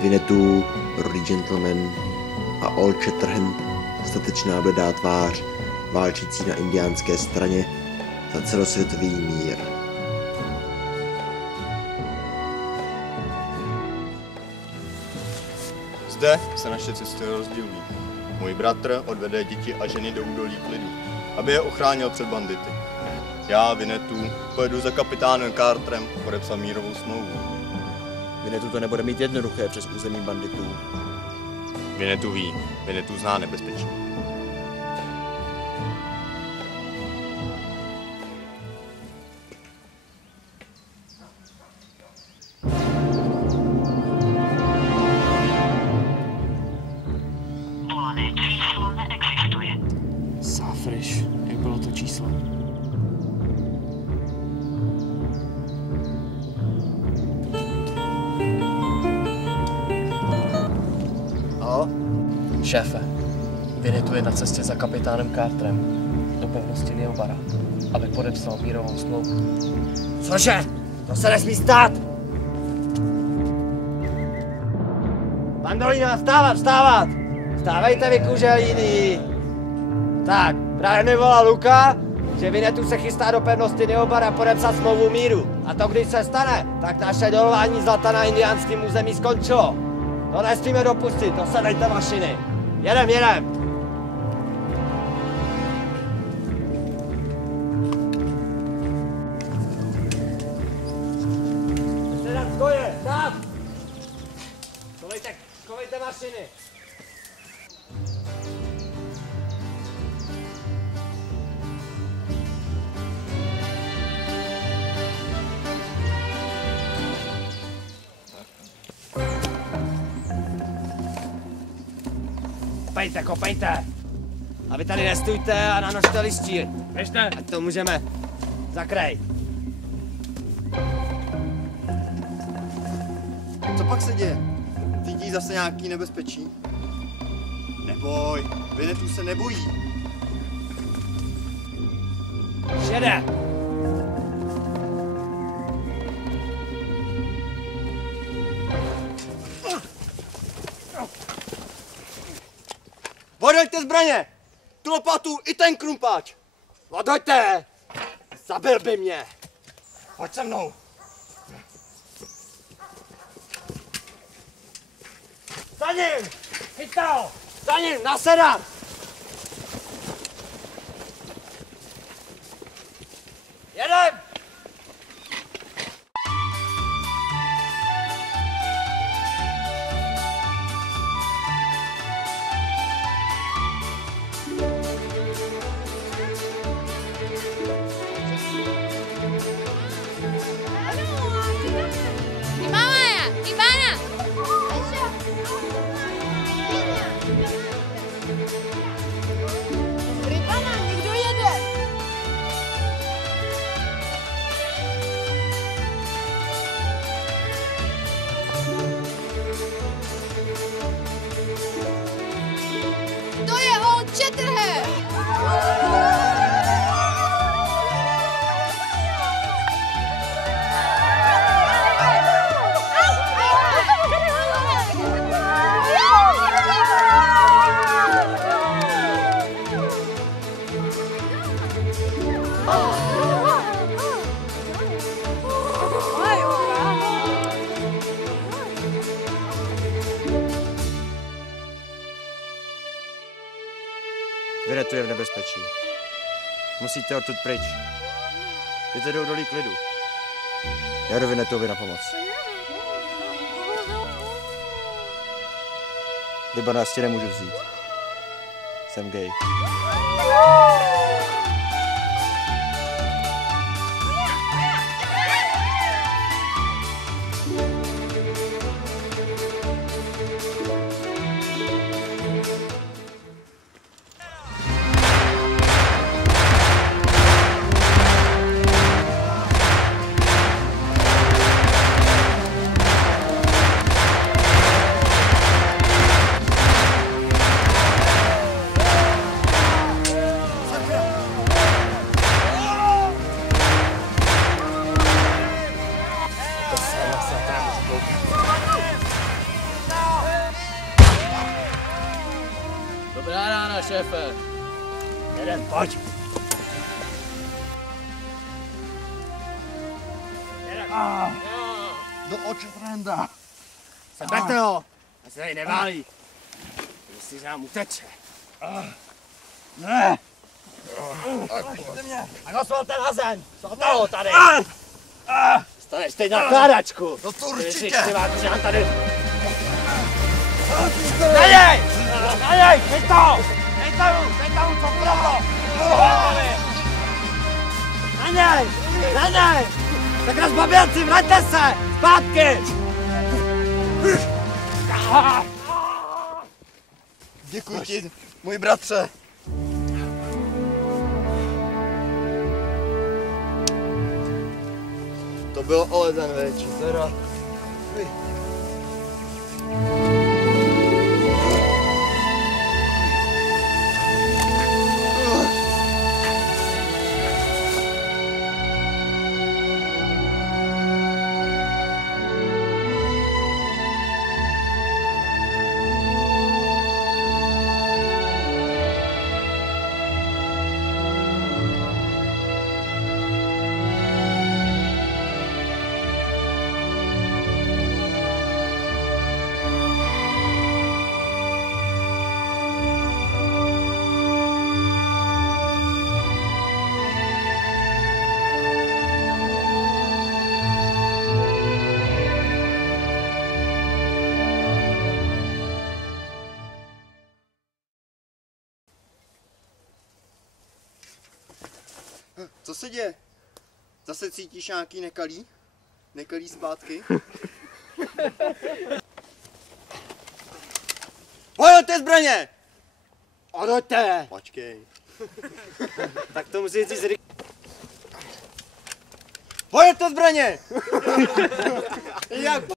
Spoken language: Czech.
Winnetou, rudý gentleman a Old Shatterhand, statečná bledá tvář, válčící na indiánské straně za celosvětový mír. Zde se naše cesty rozdílí. Můj bratr odvede děti a ženy do údolí klidu, aby je ochránil před bandity. Já, Winnetou, pojedu za kapitánem Carterem podepsat mírovou smlouvu. Winnetou to nebude mít jednoduché přes území banditů. Winnetou ví, Winnetou zná nebezpečí. Volané číslo neexistuje. Sáfriš, jak bylo to číslo? Ahoj. Šéfe, Winnetou je na cestě za kapitánem Carterem do pevnosti Neobara, aby podepsal mírovou smlouvu. Cože? To se nesmí stát! Bandolina, vstávat, vstávat! Vstávejte, vy kuželíny! Tak, právě mi volal Luka, že Winnetou se chystá do pevnosti Neobara podepsat smlouvu míru. A to, když se stane, tak naše dolování zlata na indiánském území skončilo. To nesmíme dopustit, dosadejte mašiny. Jedem! Sedat koje, tak! Schovejte mašiny. Kopejte! A vy tady nestůjte a nanožte listír. Běžte! Ať to můžeme. Zakrej. Co pak se děje? Cítí zase nějaký nebezpečí? Neboj, Winnetou se nebojí. Jede! Odhoďte zbraně! Tu lopatu i ten krumpáč! Odhoďte! Zabil by mě! Pojď se mnou! Za ním! Chytal! Za ním! Nasedat! Jedem! Winnetou je v nebezpečí. Musíte odtud pryč. Jděte do údolí klidu. Já jdu Winnetouvi na pomoc. Libanás tě nemůžu vzít. Jsem gay. šéfe. Jeden, pojď. Do očí Trhenda. Seberte ho, a se tady neválí. Jestli že nám uteče. Ne. Tak ho svolte na zem, svolte ho tady. Staneš teď na kládačku. No to Ty určitě. jsi že nám tady... Neděj! Neděj, teď to! Teď to, co proto! Neděj! Tak rozbabělci, vraťte se! Zpátky! Děkuji ti, můj bratře. To byl ale ten večer. Teda. Co se děje? Zase cítíš nějaký nekalý? Nekalý zpátky? Hoďte zbraně! Odhoďte! Počkej. Tak to musí říct rychle. Hoďte zbraně! Jak